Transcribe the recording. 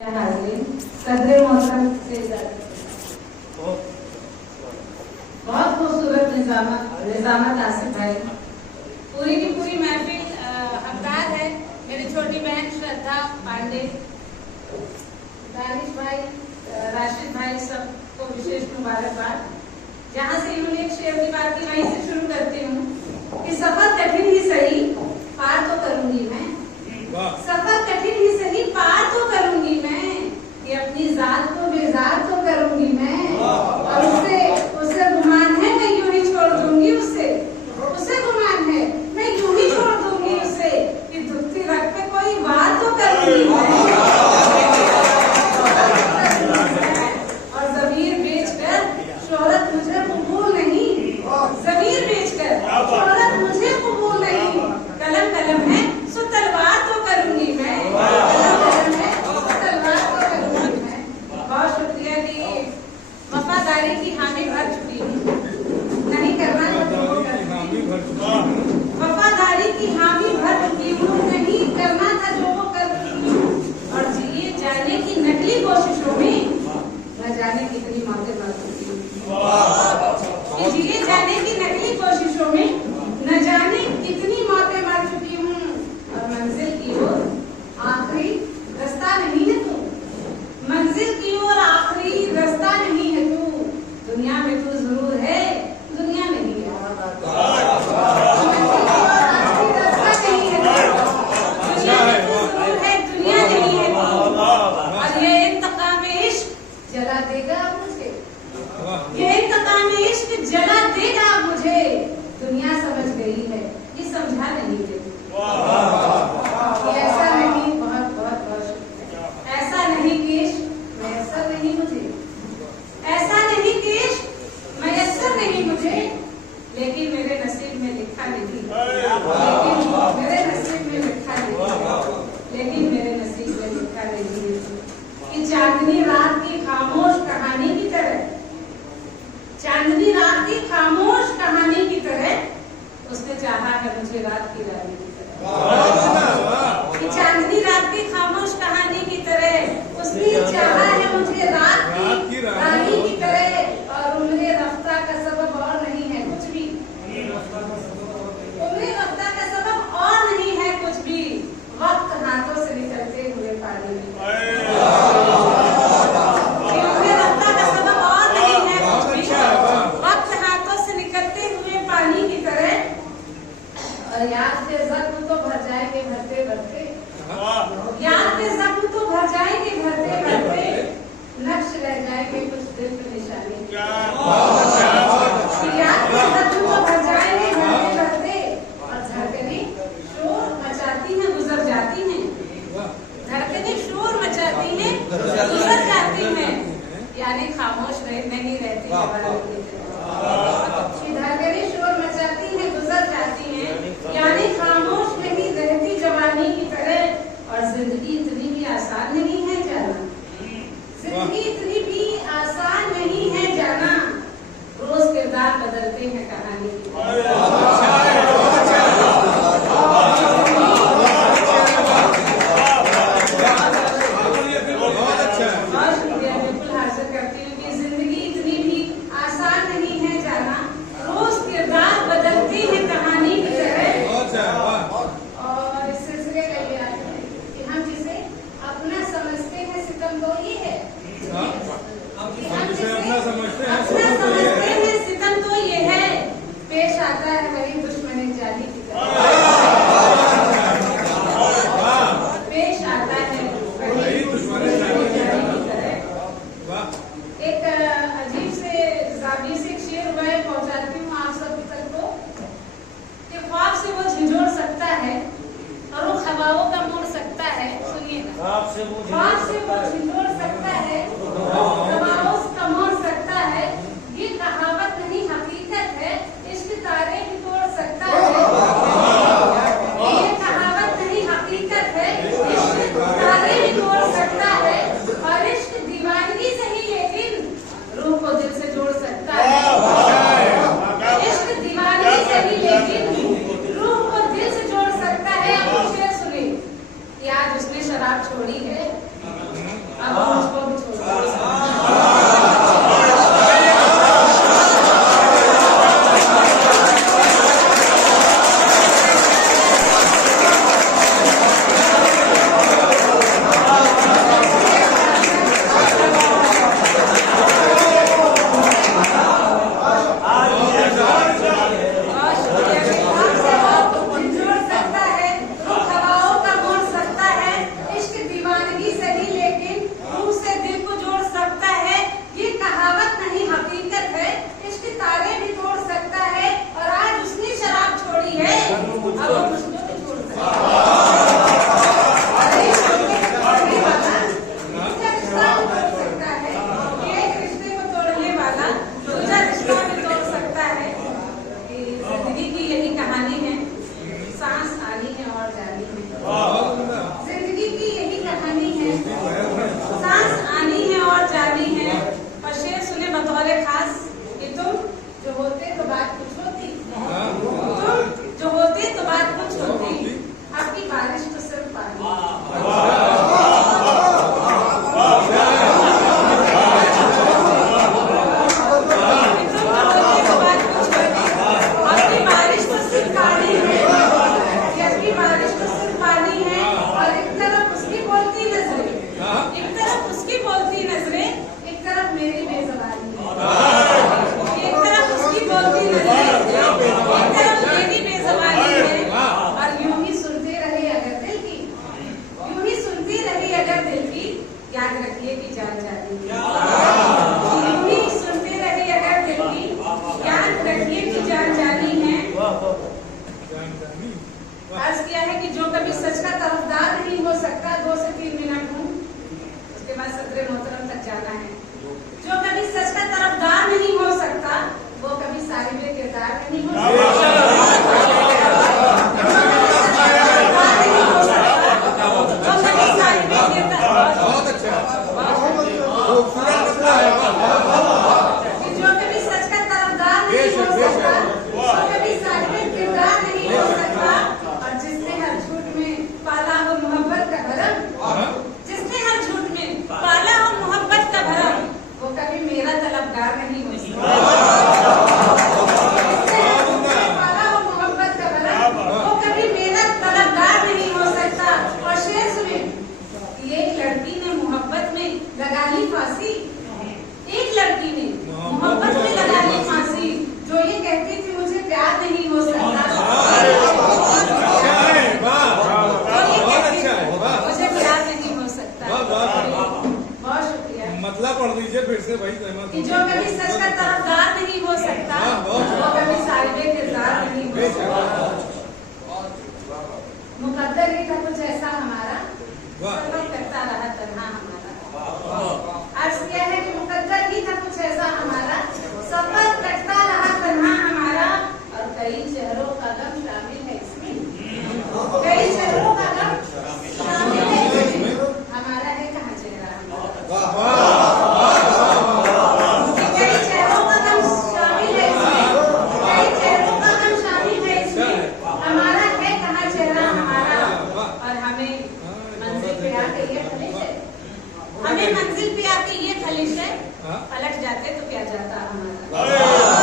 सदर मोहतरम से बहुत खूबसूरत निजामत आसिफ भाई। पूरी की पूरी महफिल हकदार है। मेरी छोटी बहन श्रद्धा पांडे, दानिश भाई, राशिद भाई, सबको विशेष मुबारकबाद। जहाँ से इन्होंने एक शेर की बात की, वहीं से शुरू करती हूँ कि सफर कठिन ही सही पार तो करूंगी मैं, सफर कठिन ही सही पार तो करूंगी मैं, ये अपनी जात को बेजार तो करूंगी मैं। और उसे गुमान है मैं यूं ही छोड़ दूंगी उसे गुमान है मैं यूं ही छोड़ दूंगी उसे, कि दुखती रख पे कोई बात तो करूंगी मैं। और ज़मीर बेचकर शोहरत मुझे कबूल नहीं, ज़मीर बेचकर शोहरत मुझे कबूल नहीं, कलम कलम है सो तलवार तो करूंगी मैं, कलम है सो तलवार तो करूंगी मैं। बहुत शुक्रिया कि वफादारी की हामी भर चुकी हूँ, नहीं करना था जो वो करती, वफादारी की हामी भर चुकी हूँ, नहीं करना था जो वो कर चुकी हूँ। और जिए जाने की नकली कोशिशों में न जाने कितनी मौतें मर चुकी हूँ, जिए जाने की नकली कोशिशों में न जाने कितनी मौतें मर चुकी हूँ। और मंजिल की ओर आखिरी रास्ता नहीं है तू, मंजिल की ओर आखिरी रास्ता नहीं है तू, दुनिया में तू जरूर है दुनिया नहीं है, मंजिल की ओर आखिरी रास्ता नहीं है तू, दुनिया में तू जरूर है दुनिया नहीं है तू। और ये इंतकाम इश्क जला देगा मुझे, ये इंतकाम इश्क जला देगा मुझे, दुनिया समझ गई है ये समझा नहीं है। ऐसा नहीं, बहुत बहुत बहुत शुक्रिया। ऐसा नहीं कि इश्क मैसर नहीं मुझे, ऐसा नहीं कि इश्क मैसर नहीं मुझे, लेकिन मेरे नसीब में लिखा नहीं, लेकिन मेरे नसीब में लिखा नहीं, लेकिन मेरे नसीब में लिखा नहीं कि चांदनी रात की खामोश कहानी की तरह, चांदनी रात की खामोश कहानी की तरह उसने चाहा है मुझे रात की रानी की तरह, कि चांदनी रात की खामोश कहानी की तरह उसने चाहा है मुझे रात की रानी की तरह। और उम्र रफ्ता का सबब और नहीं है कुछ भी, उम्र रफ्ता का सबब और नहीं है कुछ भी, वक्त हाथों से निकलते हुए पानी में, उम्र रफ्ता का सबब और नहीं है कुछ भी, वक्त हाथों से निकलते हुए पानी की तरह। और याद के जख्म तो भर जाएंगे भरते भरते, याद के जख्म तो भर जाएंगे भरते भरते, नक्श रह जाएंगे कुछ दिल पे निशानी, याद के जख्म तो भर जाएंगे भरते भरते। और धड़कनें शोर मचाती हैं गुजर जाती हैं, धड़कनें शोर मचाती हैं गुजर जाती हैं, यानी खामोश नहीं रहती धड़कनें शोर मचाती हैं गुजर जाती हैं, यानी खामोश नहीं रहती जवानी की तरह। और जिंदगी इतनी भी आसान नहीं है जाना, जिंदगी इतनी भी आसान नहीं है जाना, रोज किरदार बदलते हैं कहानी की तरह। शराब छोड़ी है, अब वो मुझको भी छोड़ सकता है। अर्ज किया है कि जो कभी सच का तरफदार नहीं हो सकता, 2 से 3 मिनट हूँ, उसके बाद सदरे मोहतरम तक जाना है। जो कभी सच का तरफदार नहीं हो सकता, वो कभी साहिबे किरदार नहीं हो सकता। पढ़ लीजिए फिर से भाई। कि जो कभी सच का तरफदार नहीं हो सकता, वो कभी साहिबे किरदार नहीं हो सकता। मुकद्दर ही था कुछ ऐसा हमारा, सब करता रहा तन्हा हमारा। अर्ज किया है कि मुकद्दर ही था कुछ ऐसा हमारा, सफर कटता रहा तन्हा हमारा, और कई चेहरों का गम शामिल है इसमें, कई चेहरों का गम शामिल है इसमें, हमारा है कहाँ चेहरा हमारा। हमें मंजिल पे आके ये खलिश है, पलट जाते तो क्या जाता हमारा।